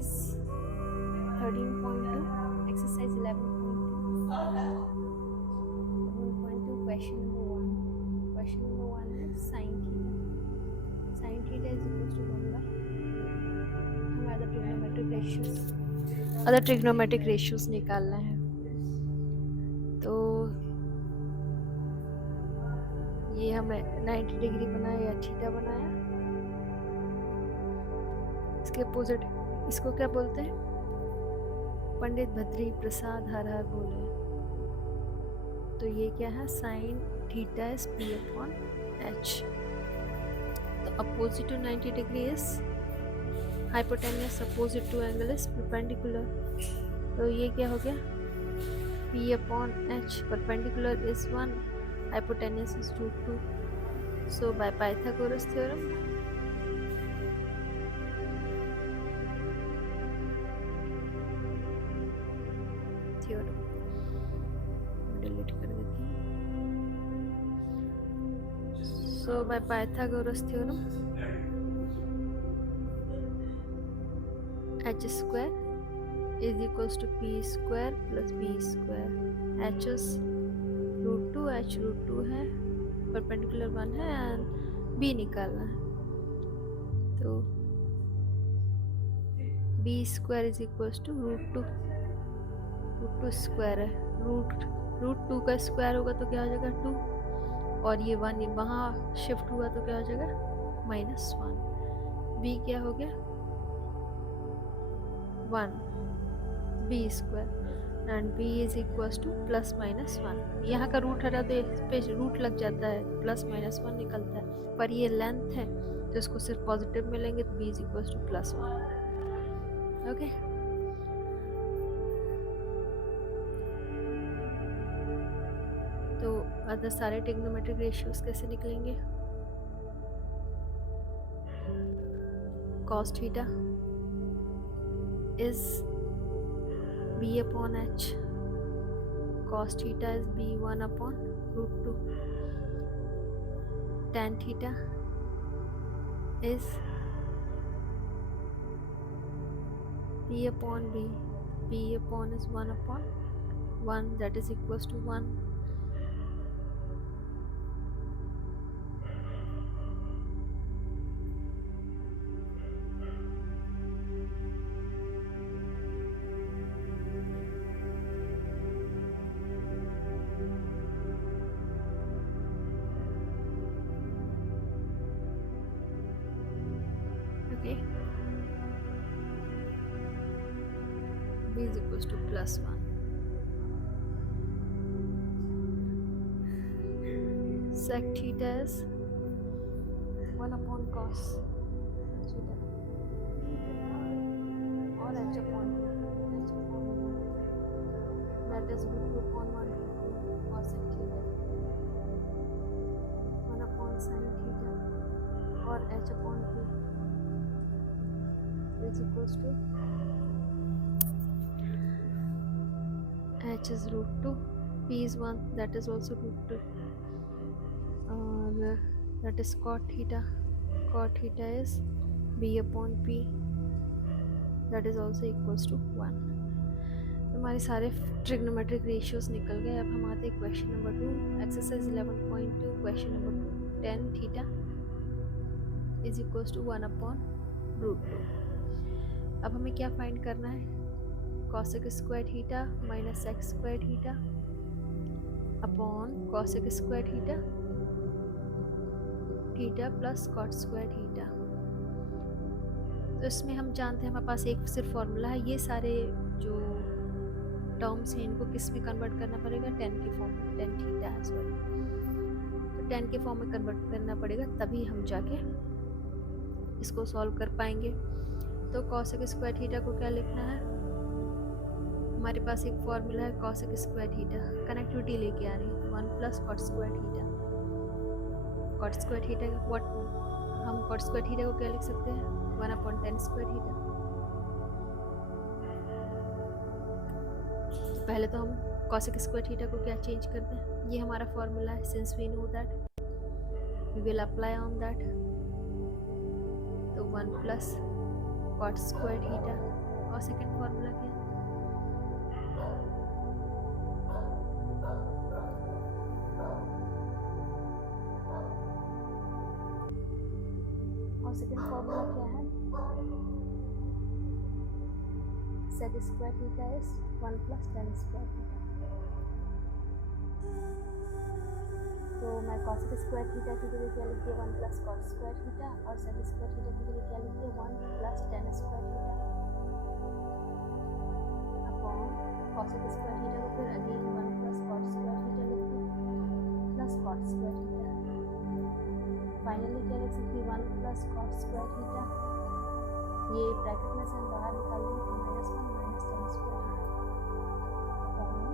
exercise 13.2, exercise 11.2, 1.2, question number 1. Question number 1 is sin theta. Sin theta is equals to 1 by हमारे other trigonometric ratios निकालना है। तो ये हमें 90 डिग्री बनाया या थीटा बनाया, इसके अपोजिट इसको क्या बोलते हैं? पंडित भद्री प्रसाद हर हर बोले। तो ये क्या है? Sine theta is P upon H. तो opposite to 90 degree is hypotenuse, opposite to angle is perpendicular. तो ये क्या हो गया? P upon H, perpendicular is 1, hypotenuse is √2. So by Pythagoras theorem, delete कर देती हूँ। So by Pythagoras theorem, H square is equals to P square plus B square. H is √2, H √2 है, perpendicular 1 है and B निकालना है। तो B square is equals to √2 square है, √2 का स्क्वायर होगा तो क्या हो जाएगा? 2, और ये 1 वहाँ शिफ्ट हुआ तो क्या हो जाएगा? -1। B क्या हो गया? 1 B square and B is equals to +-1। यहाँ का रूट हटा तो इस पे रूट लग जाता है, +-1 निकलता है, पर ये लेंथ है तो इसको सिर्फ पॉजिटिव में लेंगे तो B is equals to +1। Okay, तो अदर सारे ट्रिग्नोमेट्रिक रेशियोज कैसे निकलेंगे? cos theta is B upon H. Cos theta is B1 upon √2. Tan theta is B upon B. B upon is 1 upon 1, that is equals to 1. Okay, B is equals to +1. Sec theta is 1 upon cos theta or H upon 2, that is √2 upon 1 cosec theta, 1 upon sin theta or H upon 2 is equals to H is √2, P is 1, that is also √2, that is cot theta. Cot theta is B upon P, that is also equals to 1. हमारे सारे trigonometric ratios निकल गए। अब हम आते हैं question number 2, exercise 11.2, question number 2, tan theta is equals to 1 upon √2। अब हमें क्या फाइंड करना है? cosec square theta minus sec square theta upon cosec square theta theta plus cot square theta. तो इसमें हम जानते हैं हमारे पास एक सिर्फ फॉर्मूला है, ये सारे जो टर्म्स हैं इनको किस में कन्वर्ट करना पड़ेगा? tan के फॉर्म में, tan थीटा है सॉरी, तो tan के फॉर्म में कन्वर्ट करना पड़ेगा, तभी हम जाके इसको सॉल्व कर पाएंगे। तो cosec स्क्वायर थीटा को क्या लिखना है? हमारे पास एक फॉर्मूला है cosec स्क्वायर थीटा, कनेक्टिविटी लेके आ रही है, 1 + cot square theta. cot square theta what हम cot स्क्वायर थीटा को क्या लिख सकते हैं? 1 upon tan स्क्वायर थीटा। पहले तो हम cosec स्क्वायर थीटा को क्या चेंज करते हैं? ये हमारा फॉर्मूला है, since we know that we will apply on that. तो 1 + cot स्क्वायर थीटा और सेकंड फॉर्मूला क्या है? और सेकंड फॉर्मूला क्या है? Sec square theta is 1 plus tan square theta. तो मैं कॉसेक स्क्वायर थीटा की जगह क्या लिख दिया? 1 प्लस कॉट स्क्वायर थीटा, और सेक स्क्वायर थीटा की जगह क्या लिख दिया? 1 plus tan square theta upon cosec square theta को फिर again 1 plus cot square theta लिख दिया plus cot square theta. Finally क्या लिख सकती? 1 प्लस कॉट स्क्वायर थीटा, ये ब्रैकेट में से हम बाहर निकाल देंगे तो -1 minus tan square theta upon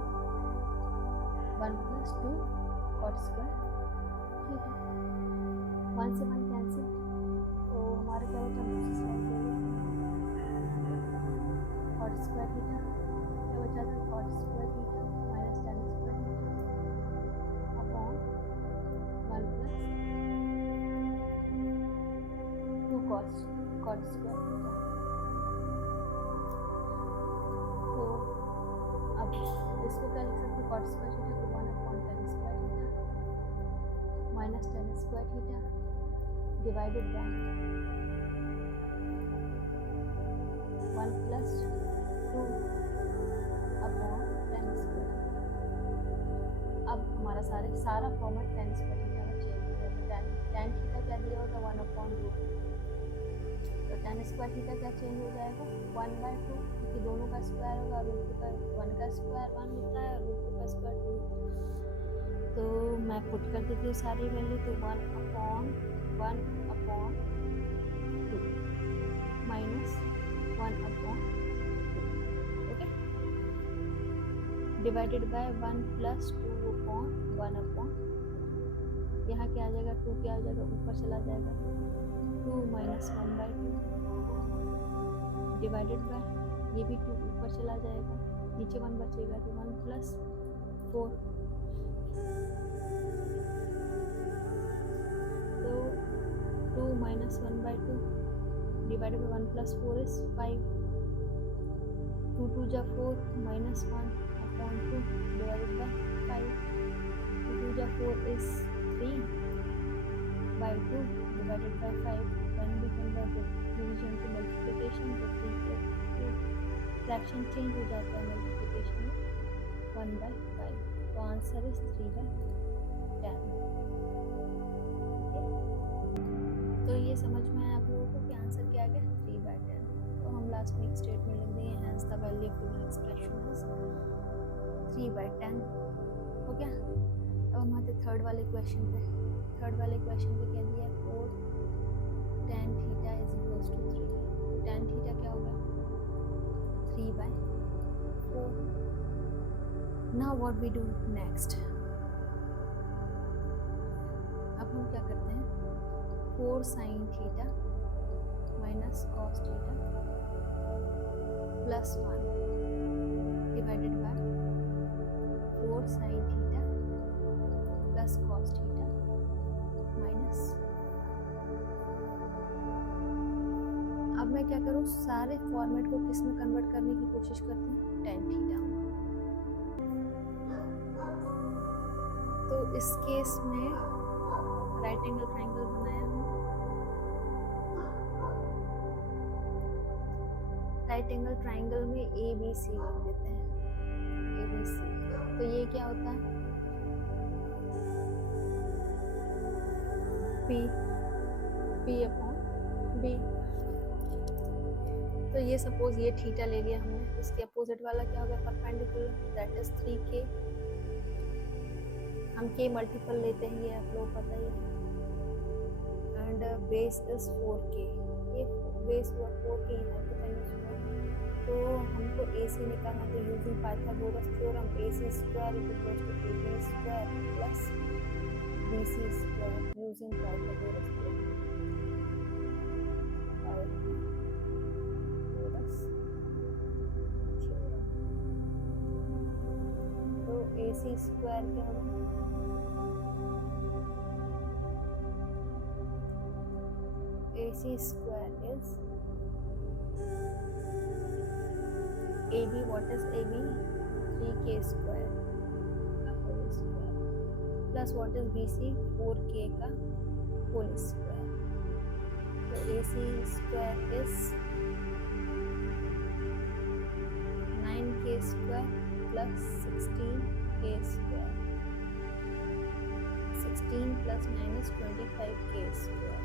1 plus 2 cot square theta. 1 से 1 कैंसिल, तो हमारा क्या होता है? दूसरी साइड कॉट स्क्वायर थीटा क्या बचा था? Cot square theta minus tan square theta upon 1 plus 2 cot square theta. तो अब इसको क्या लिख सकते? कॉट स्क्वायर थीटा को 1 upon ten square theta minus tan square theta divided by 1 plus 2 upon ten square theta. अब हमारा सारा फॉर्मेट टेन स्क्वायर थीटा में चेंज हो जाएगा। टेन थीटा क्या दिया होगा? 1 अपॉन रूट, तो टेन स्क्वायर थीटा क्या चेंज हो जाएगा? 1/2, क्योंकि दोनों का स्क्वायर होगा। रूट का 1 का स्क्वायर 1 होता है, रूट 2 का स्क्वायर 2। तो मैं पुट कर देती हूँ सारी वैल्यू, तो 1 upon 2 minus 1 upon 2, okay, divided by 1 plus 2 upon 1 upon, यहाँ क्या आ जाएगा? 2 क्या आ जाएगा? ऊपर चला जाएगा, 2 माइनस 1/2 डिवाइडेड बाय, ये भी 2 ऊपर चला जाएगा, नीचे 1 बचेगा, तो 1 प्लस 4, तो 2 minus 1/2 divided by 1 plus 4 is 5, 2 2 जा 4 माइनस 1 अपॉन 2 डिवाइडेड बाय 5, 2 2 जा 4 is 3/2 divided by 5। when we convert division to multiplication तो 3 के 2 फ्रैक्शन चेंज हो जाता है मल्टीप्लिकेशन में 1/5, तो आंसर इज 3/10। तो ये समझ में आया आप लोगों को कि आंसर क्या आ गया? 3/10। तो हम लास्ट में एक स्टेटमेंट लिख देंगे, hence the value of given expression is 3/10, हो गया। अब हम आते थर्ड वाले क्वेश्चन पे। थर्ड वाले क्वेश्चन पे क्या दिया है? 4 tan theta is equals to 3, तो tan थीटा क्या होगा? 3/4। Now what we do next? अब हम क्या करते हैं? 4 sin theta minus cos theta plus 1 divided by 4 sin theta plus cos theta minus. अब मैं क्या करूँ? सारे फॉर्मेट को किस में कन्वर्ट करने की कोशिश करती हूँ? tan थीटा में। तो इस केस में राइट एंगल ट्राइंगल बनाया हूँ। राइट एंगल ट्राइंगल में ABC लिख देते हैं, ABC। तो ये क्या होता है? P upon B। तो ये सपोज ये थीटा ले लिया हमने, इसके अपोजिट वाला क्या होगा? Perpendicular, that is 3K। हम K मल्टीपल लेते हैं, ये आप लोग पता ही है, एंड बेस इज 4K। ये बेस हुआ 4K हाइपोटेन्यूज हुआ। तो हमको AC निकालना, तो using Pythagoras theorem AC square is equal to AB square plus BC square using Pythagoras theorem. तो AC स्क्वायर क्या होगा? AC square is AB, what is AB? 3k square का whole square plus what is BC? 4k का whole square. So AC square is 9k square plus 16k square. 16 plus 9 is 25k square.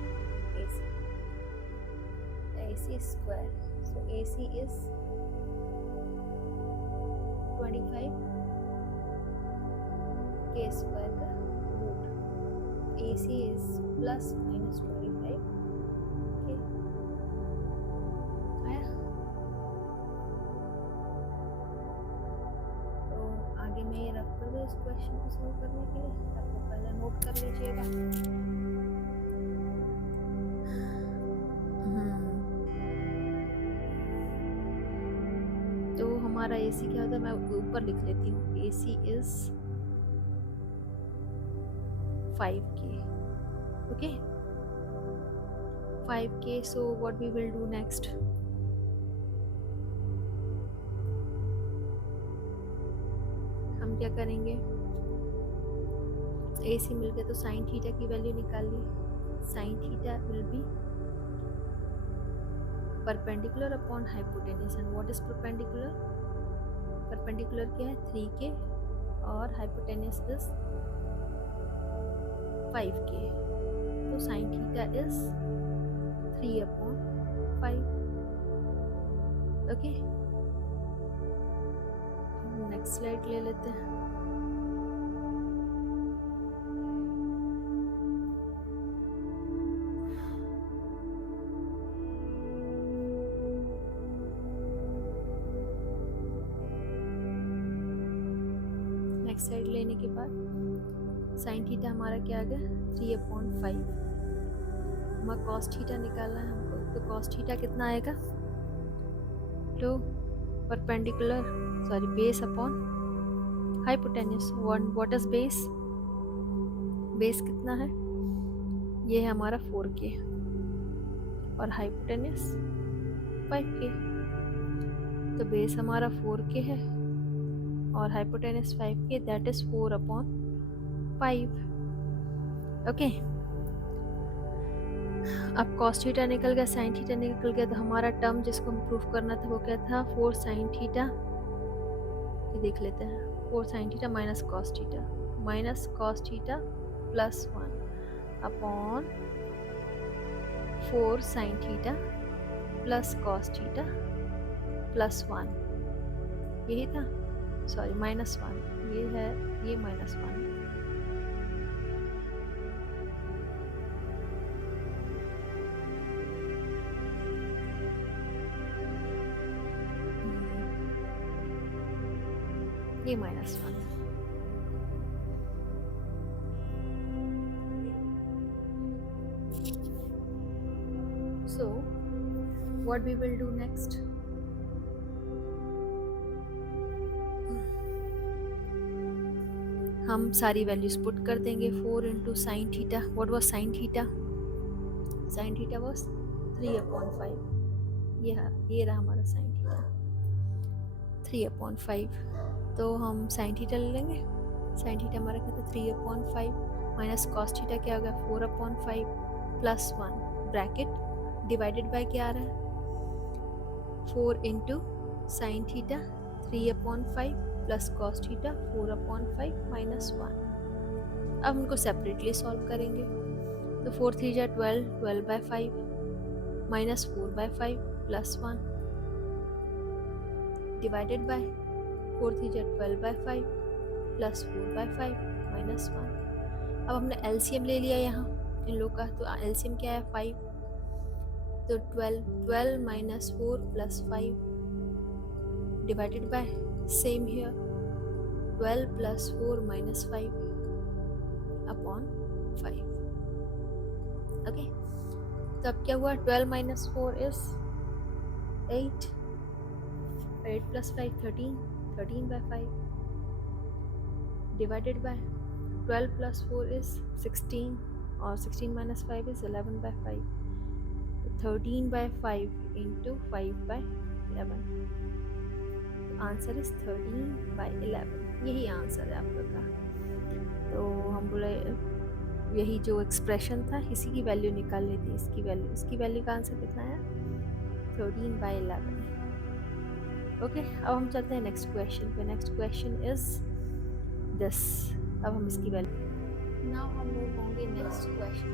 AC square. So AC is 25k square का root. AC is plus minus 25 k. आया? तो आगे मैं ये रख कर दूँ इस क्वेश्चन को सॉल्व करने के लिए. आपको पहले नोट कर लीजिएगा. तो हमारा AC क्या होता है, मैं ऊपर लिख लेती हूँ. AC is 5k. Okay, 5k. So what we will do next? हम क्या करेंगे, AC मिल गया तो साइन थीटा की वैल्यू निकाल ली. Sine theta will be perpendicular upon hypotenuse. And what is perpendicular? Perpendicular क्या है, 3k और hypotenuse is 5k. तो sin theta is 3/5. Okay, next slide ले लेते हैं. नेक्स्ट साइड लेने के बाद साइन थीटा हमारा क्या आ गया, 3/5. हमारा कॉस थीटा निकालना है हमको. तो कॉस थीटा कितना आएगा, तो perpendicular base upon hypotenuse. What is base? Base कितना है, ये है हमारा 4k और हाइपोटेन्यूस 5k. तो बेस हमारा 4k है और hypotenuse 5k, that is 4/5. Okay, अब कॉस थीटा निकल गया, साइन थीटा निकल गया. तो हमारा टर्म जिसको हम प्रूफ करना था वो क्या था, 4 साइन थीटा. ये देख लेते हैं, 4 sine theta minus cos theta plus 1 upon 4 sine theta plus cos theta plus 1. यही था, सॉरी -1. ये है, ये -1. ये -1. So what we will do next? हम सारी वैल्यूज पुट कर देंगे. 4 into sine theta. What was sine theta? Sine theta was 3/5. ये रहा हमारा साइन थीटा 3/5. तो हम साइन थीटा ले लेंगे. साइन थीटा हमारा क्या था, 3/5 माइनस कॉस थीटा क्या होगा, 4/5 प्लस 1 ब्रैकेट डिवाइडेड बाय क्या आ रहा है, 4 into sine theta 3/5 plus cos theta 4/5 minus 1. अब उनको सेपरेटली सॉल्व करेंगे. तो 4 3 जा 12, 12/5 माइनस 4/5 प्लस 1 डिवाइडेड बाय 4 3 जा 12/5 प्लस 4/5 माइनस 1. अब हमने एलसीएम ले लिया यहाँ इन लोग का. तो एलसीएम क्या है, 5. तो 12 minus 4 plus 5 divided by same here 12 plus 4 minus 5 upon 5. Okay, तो अब क्या हुआ, 12 minus 4 is 8. 8 plus 5 13, 13/5 divided by 12 plus 4 is 16 और 16 minus 5 is 11/5. 13/5 into 5/11. Answer is 13/11, यही आंसर है आप लोग का। तो हम बोले यही जो एक्सप्रेशन था इसी की वैल्यू निकालनी थी, इसकी वैल्यू का आंसर कितना है 13/11। ओके, अब हम चलते हैं नेक्स्ट क्वेश्चन पे। Next question is this. अब हम इसकी वैल्यू, नाउ हम मूव होंगे नेक्स्ट क्वेश्चन।